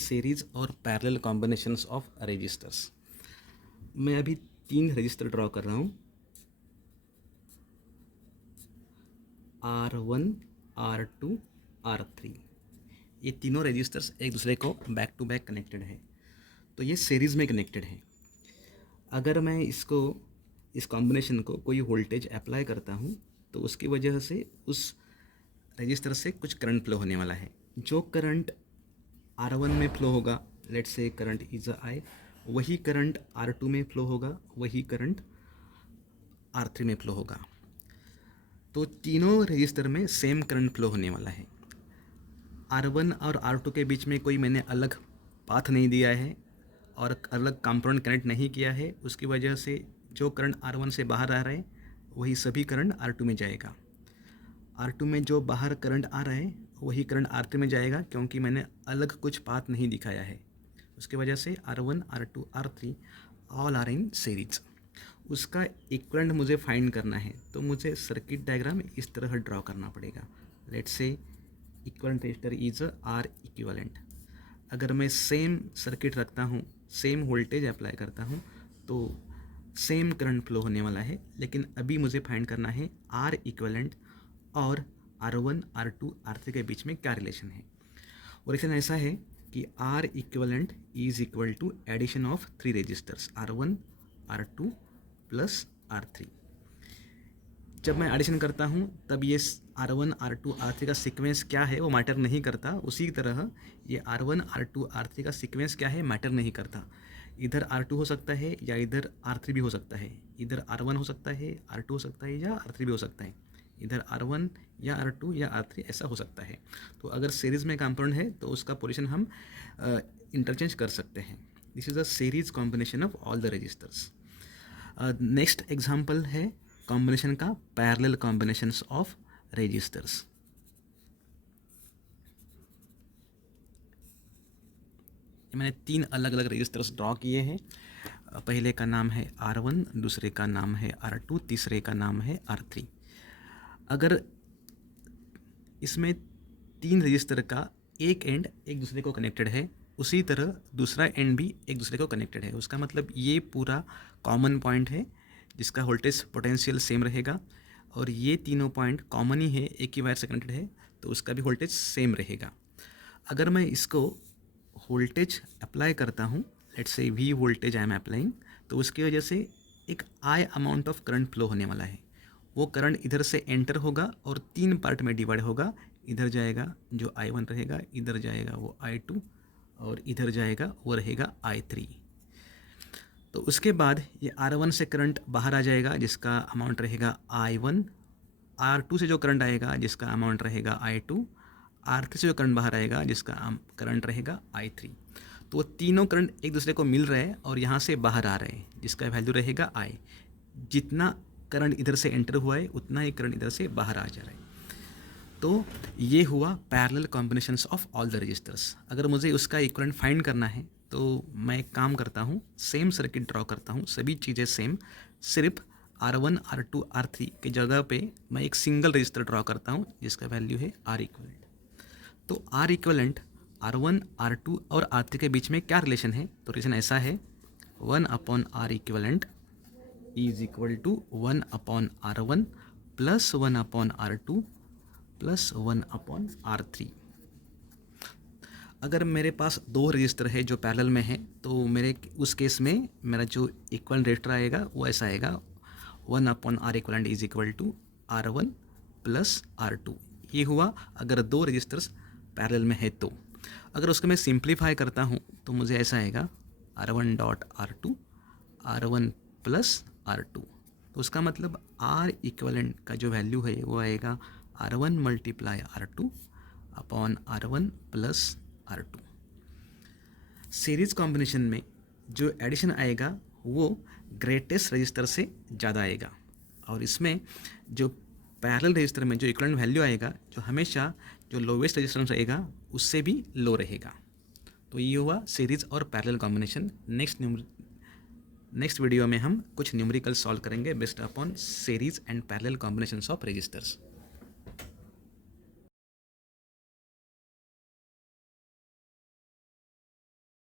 Series और parallel combinations of registers. मैं अभी 3 रजिस्टर ड्रॉ कर रहा हूँ, R1, R2, R3। ये तीनों रजिस्टर्स एक दूसरे को बैक टू बैक कनेक्टेड है, तो ये सीरीज़ में कनेक्टेड है। अगर मैं इस कॉम्बिनेशन को कोई वोल्टेज अप्लाई करता हूँ तो उसकी वजह से उस रजिस्टर से कुछ करंट फ्लो होने वाला है। जो करंट R1 में फ्लो होगा, let's say current is I, वही करंट R2 में फ्लो होगा, वही करंट R3 में फ्लो होगा। तो तीनों रजिस्टर में सेम करंट फ्लो होने वाला है। R1 और R2 के बीच में कोई मैंने अलग पाथ नहीं दिया है और अलग कंपोनेंट कनेक्ट नहीं किया है। उसकी वजह से जो करंट R1 से बाहर आ रहा है वही सभी करंट R2 में जाएगा। R2 में जो बाहर करंट आ रहा है वही करंट R3 में जाएगा, क्योंकि मैंने अलग कुछ पाथ नहीं दिखाया है। उसकी वजह से R1, R2, R3 all are in series. उसका इक्विवेलेंट मुझे फाइंड करना है, तो मुझे सर्किट डायग्राम इस तरह ड्रॉ करना पड़ेगा। Let's say equivalent register is R equivalent. अगर मैं सेम सर्किट रखता हूँ, सेम वोल्टेज अप्लाई करता हूँ, तो सेम करंट फ्लो होने वाला है। लेकिन अभी मुझे फाइंड करना है R इक्विवेलेंट और R1, R2, R3 के बीच में क्या रिलेशन है। और रिलेशन ऐसा है कि R equivalent is equal to addition of 3 resistors R1, R2 plus R3। जब मैं एडिशन करता हूँ तब ये R1, R2, R3 का सीक्वेंस क्या है वो मैटर नहीं करता। उसी तरह ये R1, R2, R3 का सीक्वेंस क्या है मैटर नहीं करता। इधर R2 हो सकता है या इधर R3 भी हो सकता है, इधर R1 हो सकता है, R2 हो सकता है या R3 भी हो सकता है, इधर R1 या R2 या R3 ऐसा हो सकता है। तो अगर सीरीज़ में कंपाउंड है तो उसका पोजीशन हम इंटरचेंज कर सकते हैं। This is a series combination of all the resistors. Next example है कॉम्बिनेशन का पैरेलल कॉम्बिनेशंस ऑफ रजिस्टर्स। मैंने 3 अलग अलग रजिस्टर्स ड्रॉ किए हैं। पहले का नाम है R1, दूसरे का नाम है R2, तीसरे का नाम है R3। अगर इसमें 3 रजिस्टर का एक एंड एक दूसरे को कनेक्टेड है, उसी तरह दूसरा एंड भी एक दूसरे को कनेक्टेड है। उसका मतलब ये पूरा कॉमन पॉइंट है जिसका वोल्टेज पोटेंशियल सेम रहेगा, और ये तीनों पॉइंट कॉमन ही है, एक ही वायर से कनेक्टेड है, तो उसका भी वोल्टेज सेम रहेगा। अगर मैं इसको वोल्टेज अप्लाई करता हूँ, let's say V voltage I am applying, तो उसकी वजह से एक I amount of current flow होने वाला है। वो करंट इधर से एंटर होगा और 3 पार्ट में डिवाइड होगा। इधर जाएगा जो I1 रहेगा, इधर जाएगा वो I2, और इधर जाएगा वो रहेगा I3। तो उसके बाद ये R1 से करंट बाहर आ जाएगा जिसका अमाउंट रहेगा I1, R2 से जो करंट आएगा जिसका अमाउंट रहेगा I2, R3 से जो करंट बाहर आएगा जिसका करंट रहेगा I3। तो वो तीनों करंट एक दूसरे को मिल रहे हैं और यहाँ से बाहर आ रहे हैं जिसका वैल्यू रहेगा I। जितना करंट इधर से एंटर हुआ है उतना ही करंट इधर से बाहर आ जा रहा है। तो ये हुआ parallel combinations of all the resistors. अगर मुझे उसका इक्विवेलेंट फाइंड करना है तो मैं एक काम करता हूँ, सेम सर्किट ड्रॉ करता हूँ, सभी चीज़ें सेम, सिर्फ R1, R2, R3 की जगह पे मैं एक सिंगल रजिस्टर ड्रॉ करता हूँ जिसका वैल्यू है R इक्विवेलेंट। तो R इक्विवेलेंट R1, R2 और R3 के बीच में क्या रिलेशन है, तो रिलेशन ऐसा है 1/R equivalent is equal to 1/R1 plus 1/R2 plus 1/R3। अगर मेरे पास 2 रजिस्टर है जो पैरेलल में है, तो मेरे उस केस में मेरा जो इक्विवेलेंट रजिस्टर आएगा वो ऐसा आएगा 1/R equivalent is equal to R1 plus R2। ये हुआ अगर 2 रजिस्टर्स पैरेलल में है। तो अगर उसको मैं सिंप्लीफाई करता हूँ तो मुझे ऐसा आएगा R1 dot R2, R1 plus R2। तो उसका मतलब R इक्विवेलेंट का जो वैल्यू है वो आएगा R1 multiply R2 upon R1 plus R2। Series combination में जो एडिशन आएगा वो ग्रेटेस्ट रजिस्टर से ज़्यादा आएगा, और इसमें जो पैरेलल रजिस्टर में जो इक्विवेलेंट वैल्यू आएगा जो हमेशा जो लोवेस्ट रजिस्टर रहेगा उससे भी लो रहेगा। तो ये हुआ सीरीज और पैरेलल कॉम्बिनेशन। नेक्स्ट वीडियो में हम कुछ न्यूमेरिकल सॉल्व करेंगे based upon series and parallel combinations of registers.